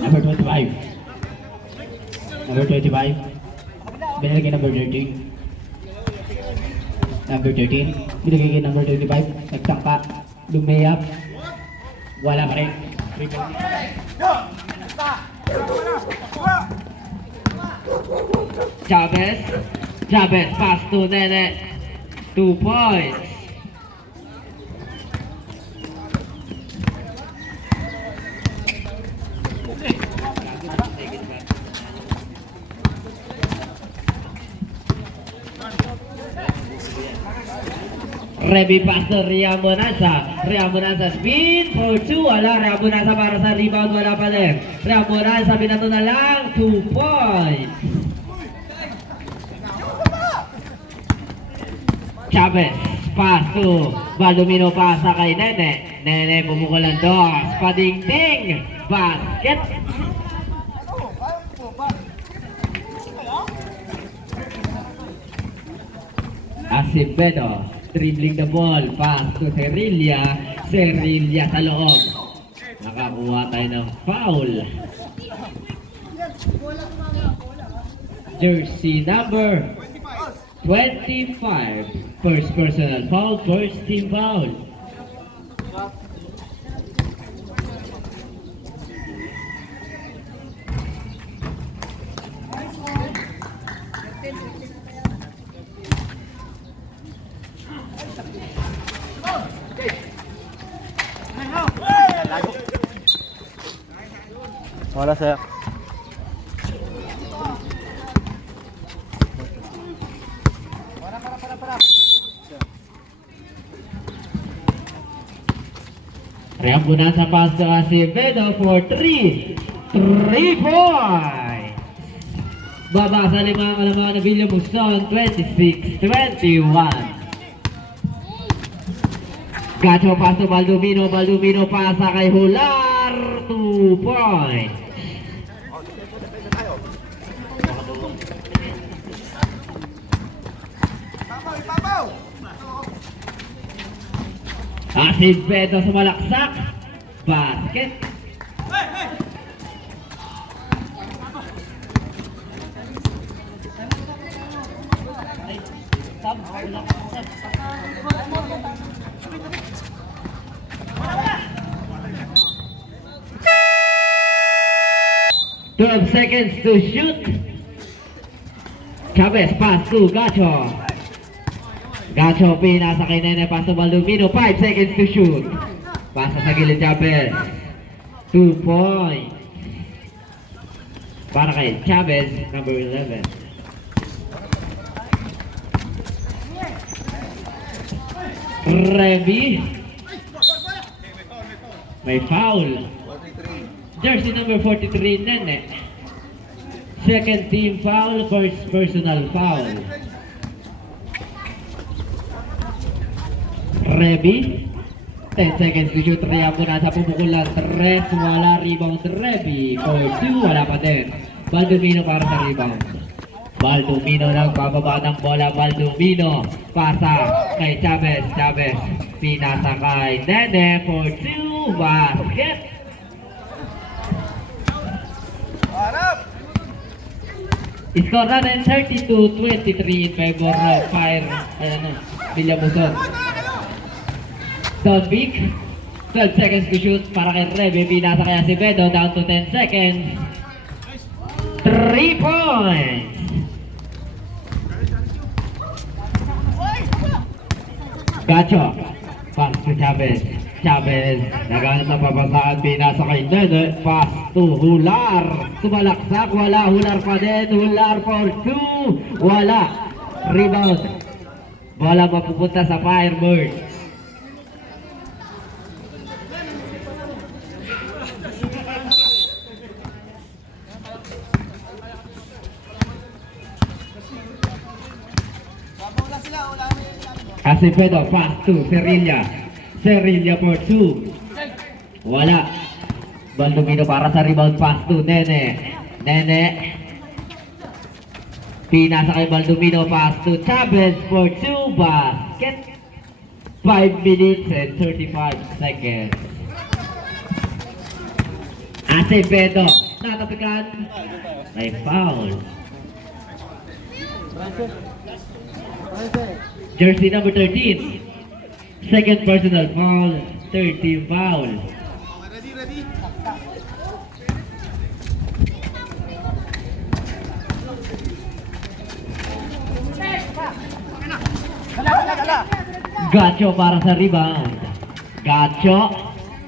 Number 25. Number 25. Binigay kay number 13. Number 13. Binigay kay number 25. Nagtangka. Lumiyap. Wala pa rin. Chavez. Chavez pass to Nene. 2 points. Rebi pass to Rian Bonanza. Rian Bonanza spin for 2. Wala. Rian Bonanza para sa rebound. Wala pa din. Rian Bonanza binato na lang. 2 points. Chavez pass to Baldomino pasa kay Nene. Nene pumukol ang dos. Padingding. Basket. Acevedo dribbling the ball, pass to Cerilla. Cerilla sa loob. Nakakuha tayo ng foul. Jersey number 25. First personal foul, first team foul. Wala sir. Rian Bonanza pass to Acevedo for 3. 3 points. Baba sa limang alamangan na William Buson, 26-21. Gacho pass to Baldomino. Baldomino pasa kay Hular. 2 points. Acevedo sa malaksak. Basket. Twelve seconds to shoot. Chavez pass to Gacho. Gacho pinasa kay Nene, pass to Baldomino. 5 seconds to shoot. Pasa sa gilid Chavez. 2 points. Para kay Chavez, number 11. Remy. May foul. Jersey number 43, Nene. Second team foul, first personal foul. Reby. 10 seconds to shoot. Rian Bonanza pumukulan. 3. Wala. Rebound Reby. For 2. Wala pa din. Baldomino para sa rebound. Baldomino nagpababa ng bola. Baldomino. Pasa kay Chavez. Chavez. Pinasa kay Nene. For 2. Basket. Score na rin 32-23 in favor of Fire. William Buson. Don't peek. 12 seconds to shoot para kay Rebe. Pinasa kay Acevedo. Down to 10 seconds. 3 points. Gacho. Pass to Chavez. Chavez. Naganap na papasahan. Pinasa kay Nene. Pass to Hular. Sumalaksak. Wala. Hular pa din. Hular for 2. Wala. Rebound. Bola mapupunta sa Firebirds. Acevedo pass to Cerilla. Cerilla for 2. Wala. Baldomino para sa rebound pass to Nene. Nene. Pinasa kay Baldomino, pass to Chavez for 2 basket. 5 minutes and 35 seconds. Acevedo, natapikan. May foul. Jersey number 13. Second personal foul, 13 foul. Gacho para sa rebound. Gacho.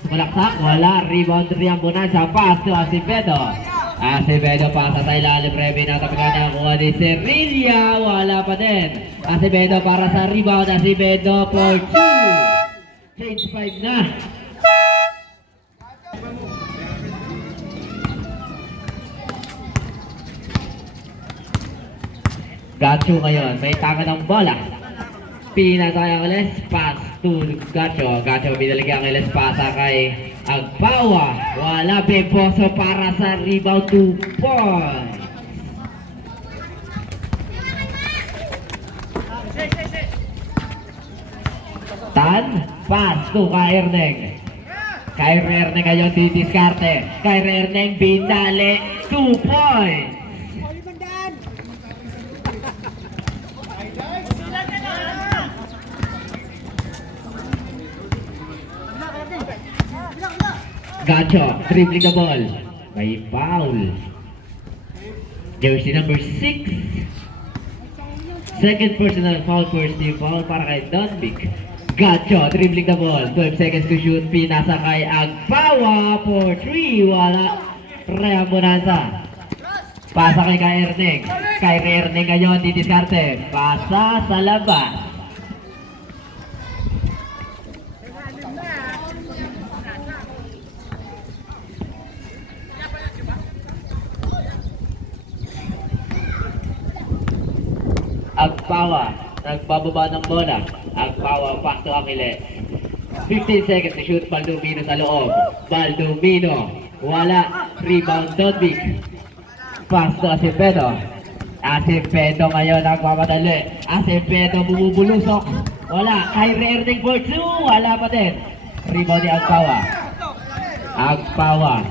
Malaksak. Wala. Rebound Riambunan sa pass to Acevedo. Acevedo pasa sa ilalim. Remy natapikan niya. Kuha ni Serilia. Wala pa din. Acevedo para sa rebound. Acevedo for 2. Change 5 na. Gacho ngayon. May tanga ng bola. Pinasa kay Angeles, pass to Gacho. Gacho binalik ang Angeles, pasa kay Agpawa. Wala, Beboso para sa rebound, 2 points. Tan, pass to kay Erneng. Kay Erneng ngayon didiskarte. Kay Erneng bindali, 2 points. Gacho, dribbling the ball. May foul. Jersey number 6. Second personal foul, first team foul para kay Donvik. Gacho, dribbling the ball. 12 seconds to shoot. Pinasa kay Agpawa for 3. Wala. Reambonanza. Pasa kay Erneng. Kay Erneng ngayon, didiskarte. Pasa sa labas. Agpawa, nagbababa ng bola. Agpawa, pass to Angeles. 15 seconds to shoot. Baldomino sa loob. Baldomino, wala. Rebound Donvik. Pass to Acevedo. Acevedo ngayon nagmamadali. Acevedo bumubulusok. Wala. Kyrie Irving for 2. Wala pa din. Rebound ni Agpawa. Agpawa.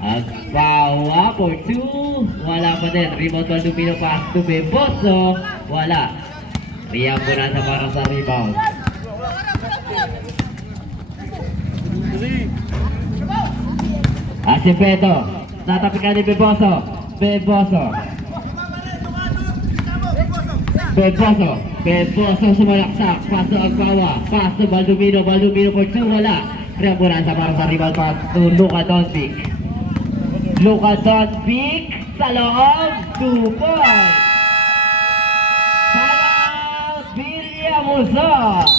Agpawa for 2. Wala pa din. Rebound Baldomino, pass to Beboso. Wala. Riambunan sa para sa rebound. Acevedo. Natapikan ni Beboso. Beboso. Beboso. Beboso sumalaksak. Pass to Agpawa. Pass to Baldomino. Baldomino for 2. Wala. Riambunan sa para sa rebound. Pass to Luka Donvik. Luka Donvik sa loob, 2 points. Timeout, William Luzon.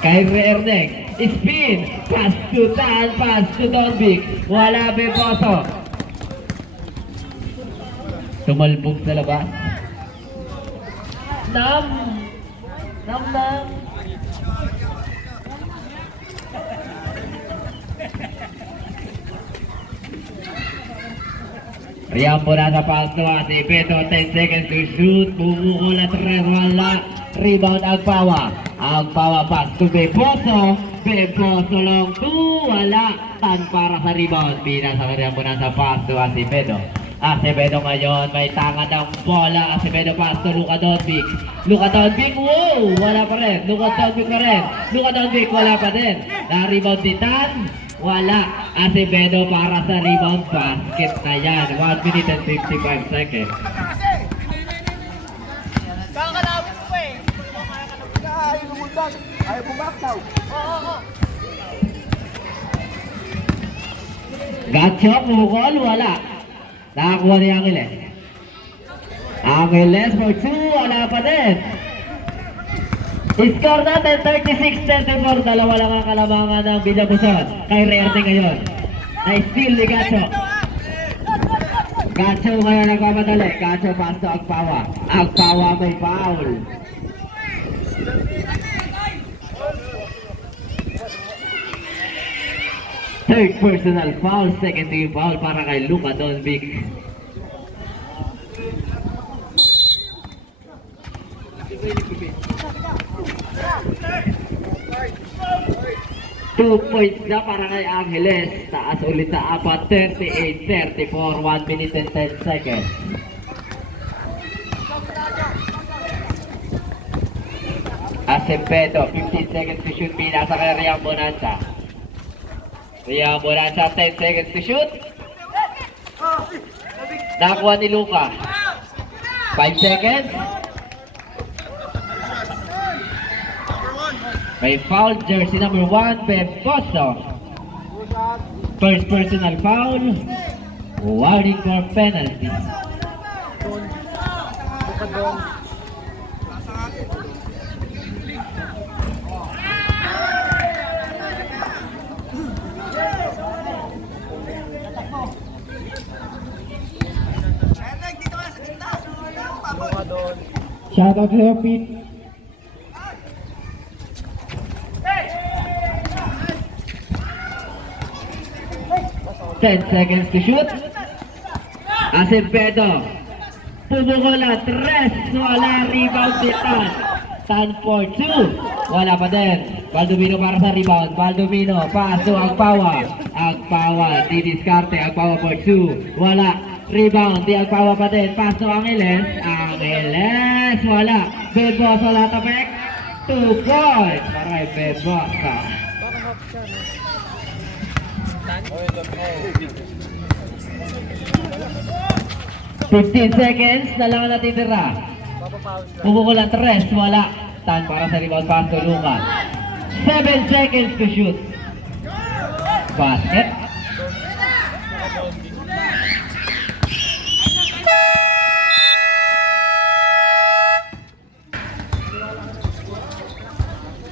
Kyrie Erneng, spin, pass to Tan, pass to Donvik. Wala, Beboso. Tumalbog sa labas. Nam. Riambo na sa pass to Acevedo, 10 seconds to shoot. Bumukul at wala. Rebound Agpawa. Agpawa pass to Beboso. Beboso long 2. Wala. Tan para sa rebound. Pinasa ka rin mo na sa pass to Acevedo. Acevedo ngayon. May tanga ng bola. Acevedo pass to Luka Donvik. Luka Donvik. Wow! Wala pa rin. Luka Donvik pa rin. Luka Donvik. Wala pa din. Na-rebound si Tan. Wala. Acevedo para sa rebound. Basket na yan. 1 minute and 55 seconds. Kakalawin mo eh. Ayaw lumulbag. Ayaw bumaktaw. Gacho, pumukol, wala. Nakakuha ni Angeles. Angeles for 2, wala pa din. Score natin, 36-34. Dalawa lang ang kalamangan ng Villabuson. Kay Rerte ngayon. Na-steal ni Gacho. Gacho kaya nagmamadali. Gacho pass to Agpawa. Agpawa may foul. Third personal foul, second team foul para kay Luka Donvic. Two points na para kay Angeles. Taas ulit sa apat, 38-34, 1 minute and 10 seconds. Acevedo, 15 seconds to shoot. Pinasa kay Rian Bonanza. Rian Bonanza, 10 seconds to shoot. Nakuha ni Luka. 5 seconds. May foul, jersey number 1, Beb Poso. First personal foul. Warning for penalty. Shout out to Pete. Ten seconds to shoot. Acevedo. Pumukola. Tres. Wala. Rebound bitan. Tan for 2. Wala pa din. Baldomino para sa rebound. Baldomino. Paso. Agpawa. Agpawa. Didiskarte. Agpawa for 2. Wala. Rebound. Di Agpawa pa din. Paso Angeles. Angeles. Wala. Bebosa latapek. 2 points. Para kay Bebosa. 15 seconds na lang ang natitira. Pumukulan 3, wala. Tan para sa rebound pass to Luka. 7 seconds to shoot. Basket.